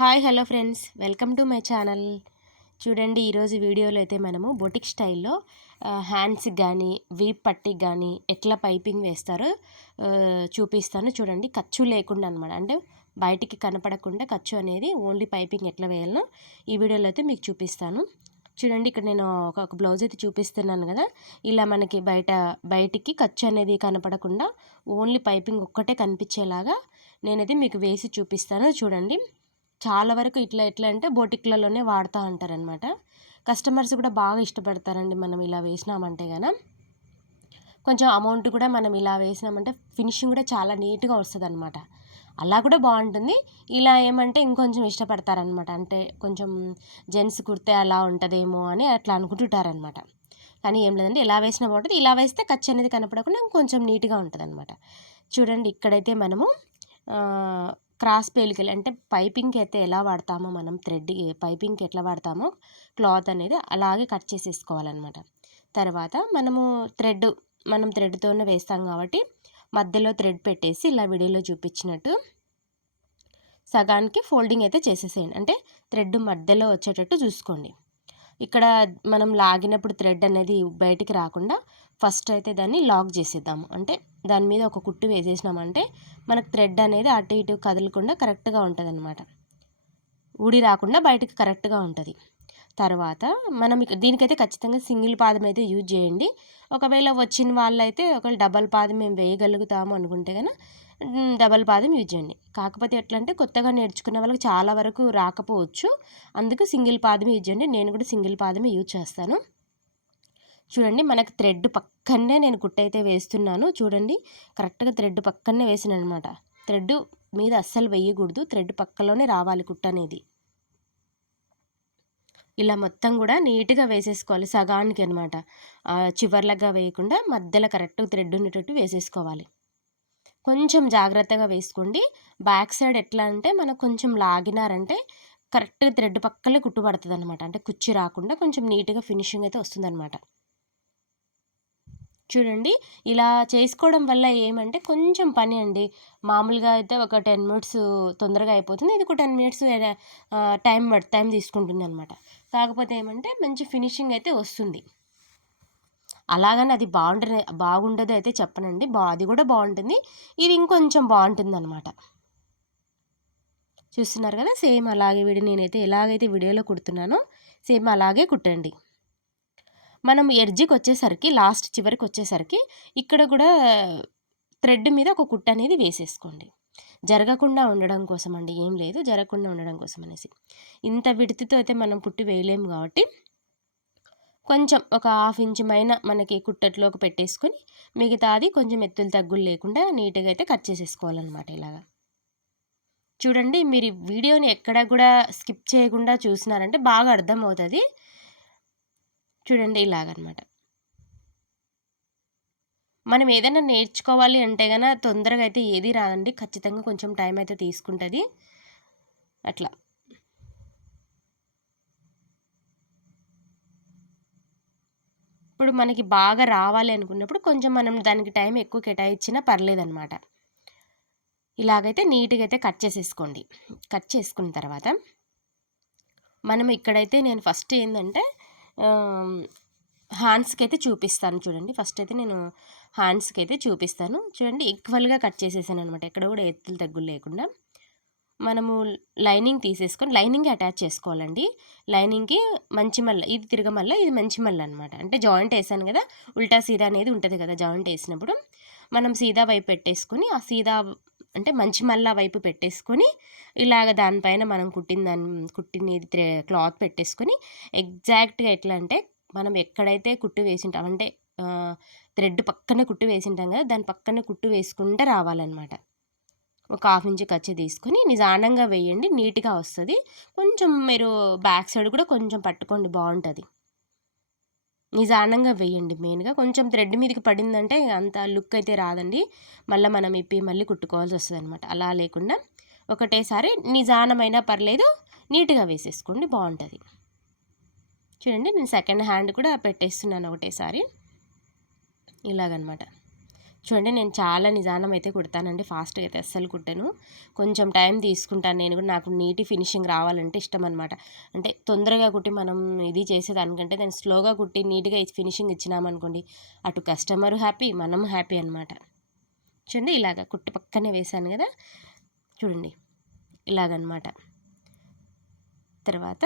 Hi hello friends, welcome to my channel. చూడండి, ఈరోజు వీడియోలో అయితే మనము బొటిక్ స్టైల్లో హ్యాండ్స్కి కానీ వీప్ పట్టికి కానీ ఎట్లా పైపింగ్ వేస్తారో చూపిస్తాను. చూడండి, ఖర్చు లేకుండా అనమాట. అంటే బయటికి కనపడకుండా ఖర్చు అనేది ఓన్లీ పైపింగ్ ఎట్లా వేయాలనో ఈ వీడియోలో అయితే మీకు చూపిస్తాను. చూడండి, ఇక్కడ నేను ఒక బ్లౌజ్ అయితే చూపిస్తున్నాను కదా. ఇలా మనకి బయటికి ఖర్చు అనేది కనపడకుండా ఓన్లీ పైపింగ్ ఒక్కటే కనిపించేలాగా నేనైతే మీకు వేసి చూపిస్తాను. చూడండి, చాలా వరకు ఎట్లా అంటే బొటిక్లలోనే వాడుతూ ఉంటారనమాట. కస్టమర్స్ కూడా బాగా ఇష్టపడతారండి మనం ఇలా వేసినామంటే కనుక. కొంచెం అమౌంట్ కూడా మనం ఇలా వేసినామంటే ఫినిషింగ్ కూడా చాలా నీట్గా వస్తుంది అనమాట. అలా కూడా బాగుంటుంది. ఇలా ఏమంటే ఇంకొంచెం ఇష్టపడతారనమాట. అంటే కొంచెం జెంట్స్ కుడితే అలా ఉంటుందేమో అని అట్లా అనుకుంటుంటారనమాట. కానీ ఏం లేదండి, ఇలా వేసినా బాగుంటుంది. ఇలా వేస్తే ఖర్చు అనేది కనపడకుండా ఇంకొంచెం నీట్గా ఉంటుంది అనమాట. చూడండి, ఇక్కడైతే మనము క్రాస్ పేలికలు అంటే పైపింగ్కి అయితే ఎలా వాడతామో మనం పైపింగ్కి ఎట్లా వాడతామో క్లాత్ అనేది అలాగే కట్ చేసేసుకోవాలన్నమాట. తర్వాత మనం థ్రెడ్తోనే వేస్తాం కాబట్టి మధ్యలో థ్రెడ్ పెట్టేసి ఇలా వీడియోలో చూపించినట్టు సగానికి ఫోల్డింగ్ అయితే చేసేసేయండి. అంటే థ్రెడ్ మధ్యలో వచ్చేటట్టు చూసుకోండి. ఇక్కడ మనం లాగినప్పుడు థ్రెడ్ అనేది బయటికి రాకుండా ఫస్ట్ అయితే దాన్ని లాక్ చేసేద్దాము. అంటే దాని మీద ఒక కుట్టు వేసేసినామంటే మనకు థ్రెడ్ అనేది అటు ఇటు కదలకుండా కరెక్ట్గా ఉంటుంది అనమాట. ఊడి రాకుండా బయటికి కరెక్ట్గా ఉంటుంది. తర్వాత మనం దీనికైతే ఖచ్చితంగా సింగిల్ పాదం అయితే యూజ్ చేయండి. ఒకవేళ వచ్చిన వాళ్ళైతే ఒకవేళ డబల్ పాదం మేము వేయగలుగుతాము అనుకుంటే కనుక డబల్ పాదం యూజ్ చేయండి. కాకపోతే ఎట్లా అంటే కొత్తగా నేర్చుకున్న వాళ్ళకి చాలా వరకు రాకపోవచ్చు. అందుకు సింగిల్ పాదమే యూజ్ చేయండి. నేను కూడా సింగిల్ పాదమే యూజ్ చేస్తాను. చూడండి, మనకు థ్రెడ్ పక్కనే నేను కుట్టయితే వేస్తున్నాను. చూడండి, కరెక్ట్గా థ్రెడ్ పక్కనే వేసాను అనమాట. థ్రెడ్ మీద అస్సలు వేయకూడదు, థ్రెడ్ పక్కలోనే రావాలి కుట్ట అనేది. ఇలా మొత్తం కూడా నీట్గా వేసేసుకోవాలి సగానికి అనమాట. చివర్లగా వేయకుండా మధ్యలో కరెక్ట్గా థ్రెడ్ ఉండేటట్టు వేసేసుకోవాలి. కొంచెం జాగ్రత్తగా వేసుకోండి. బ్యాక్ సైడ్ ఎట్లా అంటే మనకు కొంచెం లాగినారంటే కరెక్ట్గా థ్రెడ్ పక్కలే కుట్టుబడుతుంది అనమాట. అంటే కుచ్చి రాకుండా కొంచెం నీట్గా ఫినిషింగ్ అయితే వస్తుందన్నమాట. చూడండి, ఇలా చేసుకోవడం వల్ల ఏమంటే కొంచెం పని అండి. మామూలుగా అయితే ఒక 10 మినిట్స్ తొందరగా అయిపోతుంది. ఇది ఒక 10 మినిట్స్ టైం తీసుకుంటుంది అనమాట. కాకపోతే ఏమంటే మంచి ఫినిషింగ్ అయితే వస్తుంది. అలాగని అది బాగుండదు అయితే చెప్పనండి. అది కూడా బాగుంటుంది. ఇది ఇంకొంచెం బాగుంటుంది అనమాట. చూస్తున్నారు కదా, సేమ్ అలాగే నేనైతే ఎలాగైతే వీడియోలో కుడుతున్నానో సేమ్ అలాగే కుట్టండి. మనం ఎడ్జ్కి వచ్చేసరికి లాస్ట్ చివరికి వచ్చేసరికి ఇక్కడ కూడా థ్రెడ్ మీద ఒక కుట్ట అనేది వేసేసుకోండి. జరగకుండా ఉండడం కోసం అండి, ఏం లేదు, జరగకుండా ఉండడం కోసం అనేసి. ఇంత విడతతో అయితే మనం కుట్టి వేయలేము కాబట్టి కొంచెం ఒక 1/2 ఇంచు పైన మనకి కుట్టట్లోకి పెట్టేసుకొని మిగతాది కొంచెం ఎత్తులు తగ్గులు లేకుండా నీట్గా అయితే కట్ చేసేసుకోవాలన్నమాట. ఇలాగా చూడండి, మీరు వీడియోని ఎక్కడ కూడా స్కిప్ చేయకుండా చూసినారంటే బాగా అర్థమవుతుంది. చూడండి, ఇలాగనమాట. మనం ఏదైనా నేర్చుకోవాలి అంటే కనుక తొందరగా అయితే ఏది రాదండి. ఖచ్చితంగా కొంచెం టైం అయితే తీసుకుంటుంది. అట్లా ఇప్పుడు మనకి బాగా రావాలి అనుకున్నప్పుడు కొంచెం మనం దానికి టైం ఎక్కువ కేటాయించినా పర్లేదన్నమాట. ఇలాగైతే నీట్గా అయితే కట్ చేసేసుకోండి. కట్ చేసుకున్న తర్వాత మనం ఇక్కడైతే నేను ఫస్ట్ ఏంటంటే హ్యాండ్స్కి అయితే చూపిస్తాను. చూడండి, ఫస్ట్ అయితే నేను హ్యాండ్స్కి అయితే చూపిస్తాను. చూడండి, ఈక్వల్గా కట్ చేసేసాను అనమాట. ఎక్కడ కూడా ఎత్తులు తగ్గులు లేకుండా మనము లైనింగ్ తీసేసుకొని లైనింగ్ అటాచ్ చేసుకోవాలండి. లైనింగ్కి మంచి మల్ల, ఇది తిరగమల్ల, ఇది మంచి మల్ల అనమాట. అంటే జాయింట్ వేసాను కదా, ఉల్టా సీదా అనేది ఉంటుంది కదా. జాయింట్ వేసినప్పుడు మనం సీదా వైపు పెట్టేసుకొని ఆ సీదా అంటే మంచి మల్ల వైపు పెట్టేసుకొని ఇలాగ దానిపైన మనం కుట్టిన క్లాత్ పెట్టేసుకొని ఎగ్జాక్ట్గా ఎట్లా అంటే మనం ఎక్కడైతే కుట్టు వేసింటాం అంటే థ్రెడ్ పక్కనే కుట్టు వేసింటాం కదా, దాని పక్కనే కుట్టు వేసుకుంటే రావాలన్నమాట. ఒక 1/2 ఇంచు కచ్చి తీసుకొని నిదానంగా వేయండి, నీట్గా వస్తుంది. కొంచెం మీరు బ్యాక్ సైడ్ కూడా కొంచెం పట్టుకోండి, బాగుంటుంది. నిదానంగా వేయండి. మెయిన్గా కొంచెం థ్రెడ్ మీదకి పడిందంటే అంత లుక్ అయితే రాదండి. మనం మళ్ళీ కుట్టుకోవాల్సి వస్తుంది అనమాట. అలా లేకుండా ఒకటేసారి నిదానమైనా పర్లేదు, నీట్గా వేసేసుకోండి, బాగుంటుంది. చూడండి, నేను సెకండ్ హ్యాండ్ కూడా పెట్టేస్తున్నాను ఒకటేసారి ఇలాగనమాట. చూడండి నేను చాలా నిదానం అయితే కుడతానండి, ఫాస్ట్గా అయితే అస్సలు కుట్టాను. కొంచెం టైం తీసుకుంటాను నేను కూడా, నాకు నీటి ఫినిషింగ్ రావాలంటే ఇష్టం అనమాట. అంటే తొందరగా కుట్టి మనం ఇది చేసేదానికంటే నేను స్లోగా కుట్టి నీట్గా ఫినిషింగ్ ఇచ్చినామనుకోండి, అటు కస్టమర్ హ్యాపీ, మనం హ్యాపీ అనమాట. చూడండి ఇలాగ కుట్టు పక్కనే వేసాను కదా, చూడండి ఇలాగనమాట. తర్వాత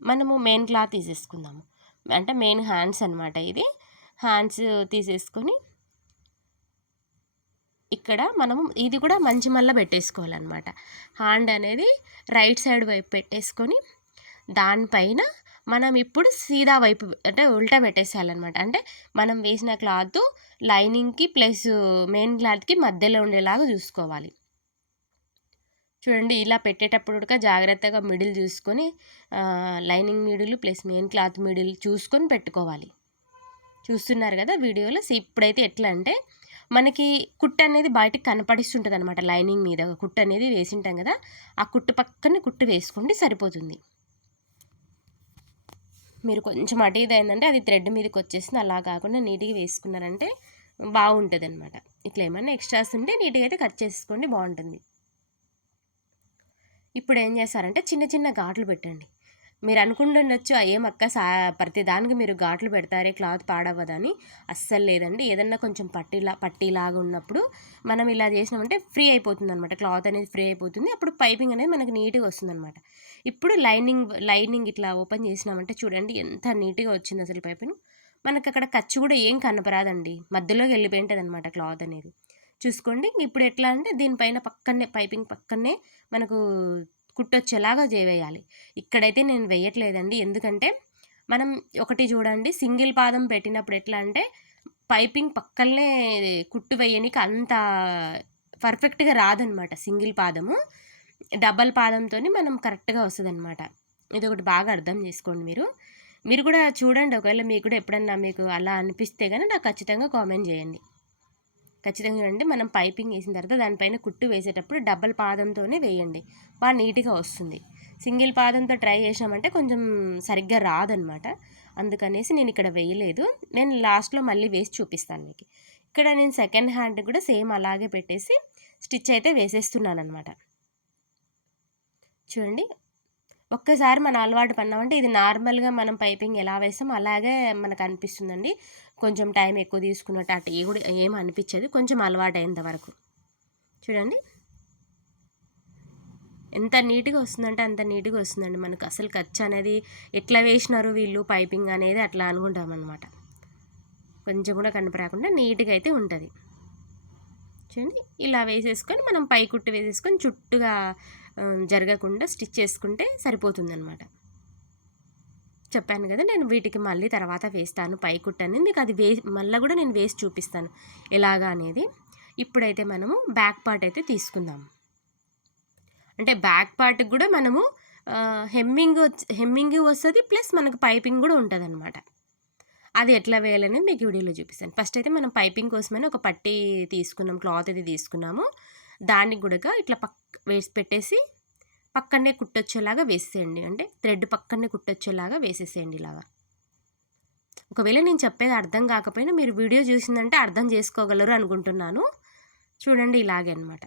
మనము మెయిన్ క్లాత్ తీసేసుకుందాము, అంటే మెయిన్ హ్యాండ్స్ అనమాట. ఇది హ్యాండ్స్ తీసేసుకొని ఇక్కడ మనము ఇది కూడా మంచి మళ్ళీ పెట్టేసుకోవాలన్నమాట. హ్యాండ్ అనేది రైట్ సైడ్ వైపు పెట్టేసుకొని దానిపైన మనం ఇప్పుడు సీదా వైపు అంటే ఉల్టా పెట్టేసేయాలన్నమాట. అంటే మనం వేసిన క్లాత్ లైనింగ్కి ప్లస్ మెయిన్ క్లాత్కి మధ్యలో ఉండేలాగా చూసుకోవాలి. చూడండి ఇలా పెట్టేటప్పుడు కూడా జాగ్రత్తగా మిడిల్ చూసుకొని lining middle plus main cloth middle చూసుకొని పెట్టుకోవాలి. చూస్తున్నారు కదా వీడియోలో. ఇప్పుడైతే ఎట్లా అంటే మనకి కుట్టు అనేది బయటకు కనపడిస్తుంటుంది అనమాట. లైనింగ్ మీద కుట్టు అనేది వేసింటాం కదా, ఆ కుట్టు పక్కనే కుట్టు వేసుకోండి సరిపోతుంది. మీరు కొంచెం అటు ఇది అయిందంటే అది థ్రెడ్ మీదకి వచ్చేసింది, అలా కాకుండా నీట్గా వేసుకున్నారంటే బాగుంటుంది అనమాట. ఇట్లా ఏమన్నా ఎక్స్ట్రాస్ ఉంటే నీట్గా అయితే కట్ చేసుకోండి, బాగుంటుంది. ఇప్పుడు ఏం చేస్తారంటే చిన్న చిన్న ఘాట్లు పెట్టండి. మీరు అనుకుంటుండొచ్చు ఏమక్క ప్రతి దానికి మీరు ఘాట్లు పెడతారే క్లాత్ పాడవ్వదని. అస్సలు లేదండి. ఏదన్నా కొంచెం పట్టీలాగా ఉన్నప్పుడు మనం ఇలా చేసినామంటే ఫ్రీ అయిపోతుంది అనమాట, క్లాత్ అనేది ఫ్రీ అయిపోతుంది. అప్పుడు పైపింగ్ అనేది మనకి నీట్గా వస్తుందన్నమాట. ఇప్పుడు లైనింగ్ ఇట్లా ఓపెన్ చేసినామంటే చూడండి ఎంత నీట్గా వచ్చింది అసలు పైపింగ్. మనకు అక్కడ ఖర్చు కూడా ఏం కనపరాదండి, మధ్యలోకి వెళ్ళిపోయింటుంది అనమాట క్లాత్ అనేది. చూసుకోండి. ఇప్పుడు ఎట్లా అంటే దీనిపైన పక్కనే పైపింగ్ పక్కనే మనకు కుట్టొచ్చేలాగా వేయాలి. ఇక్కడైతే నేను వేయట్లేదండి, ఎందుకంటే మనం ఒకటి చూడండి, సింగిల్ పాదం పెట్టినప్పుడు ఎట్లా అంటే పైపింగ్ పక్కనే కుట్టు వేయనికి అంత పర్ఫెక్ట్గా రాదనమాట. సింగిల్ పాదము డబల్ పాదంతో మనం కరెక్ట్గా వస్తుంది అనమాట. ఇది ఒకటి బాగా అర్థం చేసుకోండి. మీరు కూడా చూడండి, ఒకవేళ మీకు కూడా ఎప్పుడన్నా మీకు అలా అనిపిస్తే కానీ నాకు ఖచ్చితంగా కామెంట్ చేయండి. ఖచ్చితంగా చూడండి, మనం పైపింగ్ వేసిన తర్వాత దానిపైన కుట్టు వేసేటప్పుడు డబల్ పాదంతోనే వేయండి, బాగా నీట్గా వస్తుంది. సింగిల్ పాదంతో ట్రై చేసామంటే కొంచెం సరిగ్గా రాదనమాట. అందుకనేసి నేను ఇక్కడ వేయలేదు, నేను లాస్ట్లో మళ్ళీ వేసి చూపిస్తాను మీకు. ఇక్కడ నేను సెకండ్ హ్యాండ్ కూడా సేమ్ అలాగే పెట్టేసి స్టిచ్ అయితే వేసేస్తున్నాను అనమాట. చూడండి ఒక్కసారి మన అలవాటు పడినామంటే ఇది నార్మల్గా మనం పైపింగ్ ఎలా వేస్తాం అలాగే మనకు అనిపిస్తుందండి. కొంచెం టైం ఎక్కువ తీసుకున్నట్టు అటు కూడా ఏం అనిపించదు, కొంచెం అలవాటు అయ్యేంత వరకు. చూడండి ఎంత నీట్గా వస్తుందంటే అంత నీట్గా వస్తుందండి. మనకు అసలు ఖర్చు అనేది ఎట్లా వేసినారు వీళ్ళు పైపింగ్ అనేది అట్లా అనుకుంటామన్నమాట. కొంచెం కూడా కనపరాకుండా నీట్గా అయితే ఉంటుంది. చూడండి ఇలా వేసేసుకొని మనం పై కుట్టు వేసేసుకొని చుట్టుగా జరగకుండా స్టిచ్ చేసుకుంటే సరిపోతుందన్నమాట. చెప్పాను కదా నేను వీటికి మళ్ళీ తర్వాత వేస్తాను పై కుట్టు అనేది, మీకు అది మళ్ళీ కూడా నేను వేసి చూపిస్తాను ఎలాగా అనేది. ఇప్పుడైతే మనము బ్యాక్ పార్ట్ అయితే తీసుకుందాం. అంటే బ్యాక్ పార్ట్కి కూడా మనము హెమ్మింగ్ వస్తుంది ప్లస్ మనకు పైపింగ్ కూడా ఉంటుంది అనమాట. అది ఎట్లా వేయాలనేది మీకు వీడియోలో చూపిస్తాను. ఫస్ట్ అయితే మనం పైపింగ్ కోసమని ఒక పట్టీ తీసుకున్నాం, క్లాత్ అది తీసుకున్నాము. దానికి కూడా ఇట్లా వేసి పెట్టేసి పక్కనే కుట్టొచ్చేలాగా వేసేయండి, అంటే థ్రెడ్ పక్కనే కుట్టొచ్చేలాగా వేసేసేయండి ఇలాగా. ఒకవేళ నేను చెప్పేది అర్థం కాకపోయినా మీరు వీడియో చూసిందంటే అర్థం చేసుకోగలరు అనుకుంటున్నాను. చూడండి ఇలాగే అనమాట.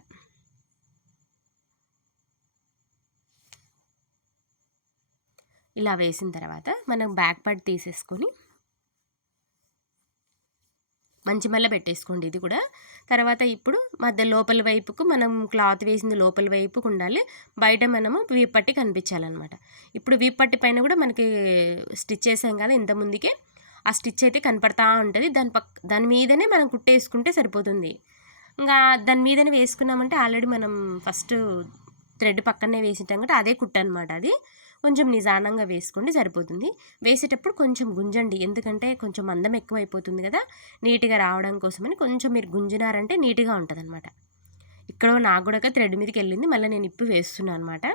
ఇలా వేసిన తర్వాత మనం బ్యాక్ పార్ట్ తీసేసుకొని మంచి మళ్ళీ పెట్టేసుకోండి ఇది కూడా. తర్వాత ఇప్పుడు మధ్య లోపల వైపుకు మనం క్లాత్ వేసింది లోపల వైపుకు ఉండాలి, బయట మనము వీపట్టి కనిపించాలన్నమాట. ఇప్పుడు వీపట్టి పైన కూడా మనకి స్టిచ్ చేసాం కదా ఇంత ముందుకే, ఆ స్టిచ్ అయితే కనపడతా ఉంటుంది. దాని మీదనే మనం కుట్టేసుకుంటే సరిపోతుంది. ఇంకా దాని మీదనే వేసుకున్నామంటే ఆల్రెడీ మనం ఫస్ట్ థ్రెడ్ పక్కనే వేసింటాం కాబట్టి అదే కుట్టు అనమాట. అది కొంచెం నిదానంగా వేసుకోండి సరిపోతుంది. వేసేటప్పుడు కొంచెం గుంజండి, ఎందుకంటే కొంచెం మందం ఎక్కువ అయిపోతుంది కదా, నీట్గా రావడం కోసమని కొంచెం మీరు గుంజినారంటే నీట్గా ఉంటుంది అనమాట. ఇక్కడ నాకు కూడా థ్రెడ్ మీదకి వెళ్ళింది, మళ్ళీ నేను ఇప్పు వేస్తున్నాను అనమాట.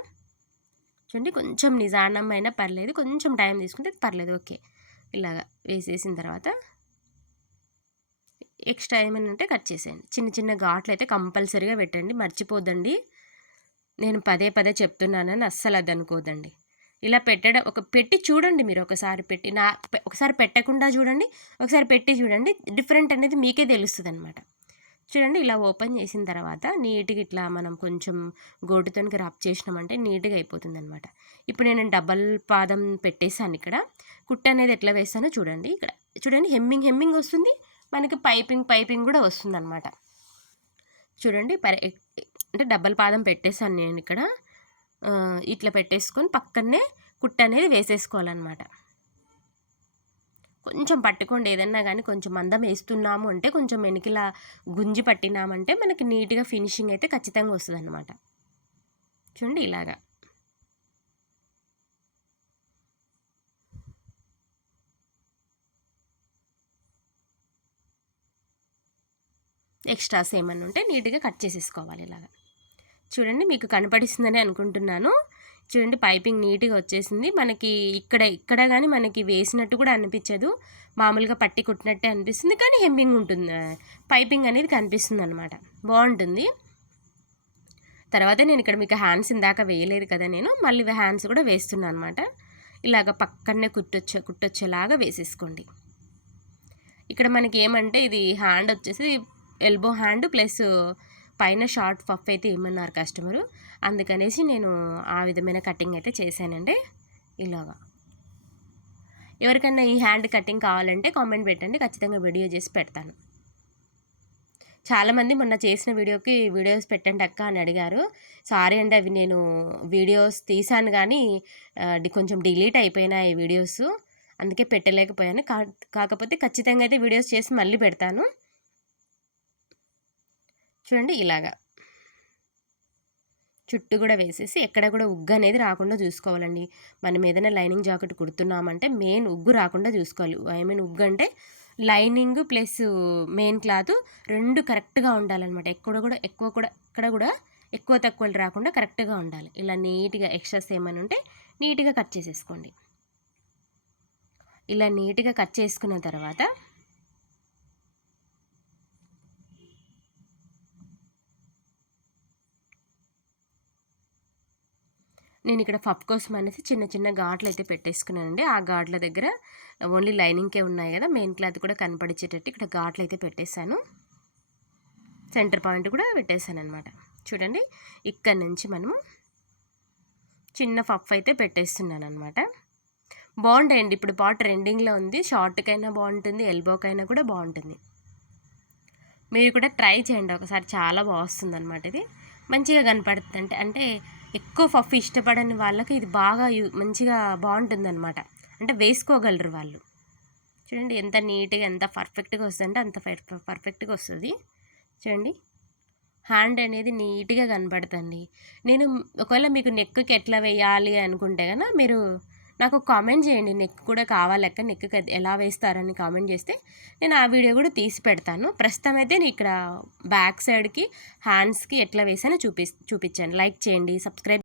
చూడండి కొంచెం నిదానం అయినా పర్లేదు, కొంచెం టైం తీసుకుంటే పర్లేదు. ఓకే ఇలాగా వేసేసిన తర్వాత ఎక్స్ట్రా ఏమైనా ఉంటే కట్ చేసేయండి. చిన్న చిన్న ఘాట్లు అయితే కంపల్సరీగా పెట్టండి, మర్చిపోద్దండి. నేను పదే చెప్తున్నానని అస్సలు అది అనుకోదండి. ఇలా పెట్టి చూడండి, మీరు ఒకసారి ఒకసారి పెట్టకుండా చూడండి, ఒకసారి పెట్టి చూడండి, డిఫరెంట్ అనేది మీకే తెలుస్తుంది అనమాట. చూడండి ఇలా ఓపెన్ చేసిన తర్వాత నీట్గా ఇట్లా మనం కొంచెం గోటుతోనికి రబ్ చేసినామంటే నీట్గా అయిపోతుంది అనమాట. ఇప్పుడు నేను డబల్ పాదం పెట్టేశాను. ఇక్కడ కుట్ట అనేది ఎట్లా వేస్తానో చూడండి. ఇక్కడ చూడండి హెమ్మింగ్ వస్తుంది, మనకి పైపింగ్ కూడా వస్తుంది అనమాట. చూడండి అంటే డబల్ పాదం పెట్టేశాను నేను ఇక్కడ. ఇట్లా పెట్టేసుకొని పక్కనే కుట్ట అనేది వేసేసుకోవాలన్నమాట. కొంచెం పట్టుకోండి, ఏదన్నా కానీ కొంచెం మందం వేస్తున్నాము అంటే కొంచెం వెనికిలా గుంజి పట్టినామంటే మనకి నీట్గా ఫినిషింగ్ అయితే ఖచ్చితంగా వస్తుంది అన్నమాట. చూడండి ఇలాగా. ఎక్స్ట్రాస్ ఏమన్నా ఉంటే నీట్గా కట్ చేసేసుకోవాలి ఇలాగా. చూడండి మీకు కనపడిస్తుందని అనుకుంటున్నాను. చూడండి పైపింగ్ నీట్గా వచ్చేసింది. మనకి ఇక్కడ కానీ మనకి వేసినట్టు కూడా అనిపించదు, మామూలుగా పట్టి కుట్టినట్టే అనిపిస్తుంది, కానీ హెమ్మింగ్ ఉంటుంది, పైపింగ్ అనేది కనిపిస్తుంది అనమాట. బాగుంటుంది. తర్వాత నేను ఇక్కడ మీకు హ్యాండ్స్ ఇందాక వేయలేదు కదా, నేను మళ్ళీ హ్యాండ్స్ కూడా వేస్తున్నాను అనమాట. ఇలాగ పక్కనే కుట్టొచ్చేలాగా వేసేసుకోండి. ఇక్కడ మనకి ఏమంటే ఇది హ్యాండ్ వచ్చేసి ఎల్బో హ్యాండ్ ప్లస్ పైన షార్ట్ పఫ్ అయితే ఇమ్మన్నారు కస్టమరు, అందుకనేసి నేను ఆ విధమైన కటింగ్ అయితే చేశానండి. ఇలాగా ఎవరికైనా ఈ హ్యాండ్ కటింగ్ కావాలంటే కామెంట్ పెట్టండి, ఖచ్చితంగా వీడియో చేసి పెడతాను. చాలామంది మొన్న చేసిన వీడియోస్ పెట్టండి అక్క అని అడిగారు. సారీ అండి, అవి నేను వీడియోస్ తీసాను కానీ కొంచెం డిలీట్ అయిపోయినాయి ఈ వీడియోస్, అందుకే పెట్టలేకపోయాను. కాకపోతే ఖచ్చితంగా అయితే వీడియోస్ చేసి మళ్ళీ పెడతాను. చూడండి ఇలాగా చుట్టూ కూడా వేసేసి ఎక్కడ కూడా ఉగ్గు అనేది రాకుండా చూసుకోవాలండి. మనం ఏదైనా లైనింగ్ జాకెట్ కుడుతున్నామంటే మెయిన్ ఉగ్గు రాకుండా చూసుకోవాలి. ఉగ్గు అంటే లైనింగ్ ప్లస్ మెయిన్ క్లాత్ రెండు కరెక్ట్గా ఉండాలన్నమాట. ఎక్కడ కూడా ఎక్కువ తక్కువలు రాకుండా కరెక్ట్గా ఉండాలి. ఇలా నీట్గా ఎక్స్ట్రాస్ ఏమైనా ఉంటే నీట్గా కట్ చేసేసుకోండి. ఇలా నీట్గా కట్ చేసుకున్న తర్వాత నేను ఇక్కడ పఫ్ కోసం అనేసి చిన్న చిన్న ఘాట్లు అయితే పెట్టేసుకున్నానండి. ఆ ఘాట్ల దగ్గర ఓన్లీ లైనింగ్కే ఉన్నాయి కదా, మెయిన్ క్లాత్ కూడా కనపడిచేటట్టు ఇక్కడ ఘాట్లు అయితే పెట్టేశాను. సెంటర్ పాయింట్ కూడా పెట్టేశాను అనమాట. చూడండి ఇక్కడ నుంచి మనము చిన్న పఫ్ అయితే పెట్టేస్తున్నాను అనమాట. బాగుంటాయండి, ఇప్పుడు ట్రెండింగ్లో ఉంది. షార్ట్కైనా బాగుంటుంది, ఎల్బోకైనా కూడా బాగుంటుంది. మీరు కూడా ట్రై చేయండి ఒకసారి, చాలా బాగుంటుంది అనమాట. ఇది మంచిగా కనపడుతుంది. అంటే ఎక్కువ పఫ్ ఇష్టపడని వాళ్ళకి ఇది బాగా మంచిగా బాగుంటుంది అనమాట. అంటే వేసుకోగలరు వాళ్ళు. చూడండి ఎంత నీట్గా ఎంత పర్ఫెక్ట్గా వస్తుంది, అంత పర్ఫెక్ట్గా వస్తుంది. చూడండి హ్యాండ్ అనేది నీట్గా కనపడుతుంది. నేను ఒకవేళ మీకు నెక్కి ఎట్లా వేయాలి అనుకుంటే కనుక మీరు నాకు కామెంట్ చేయండి, నెక్ కూడా కావాలక్క, నెక్కి ఎలా వేస్తారని కామెంట్ చేస్తే నేను ఆ వీడియో కూడా తీసి పెడతాను. ప్రస్తుతం అయితే నేను ఇక్కడ బ్యాక్ సైడ్కి హ్యాండ్స్కి ఎట్లా వేసానో చూపించాను. లైక్ చేయండి, సబ్స్క్రైబ్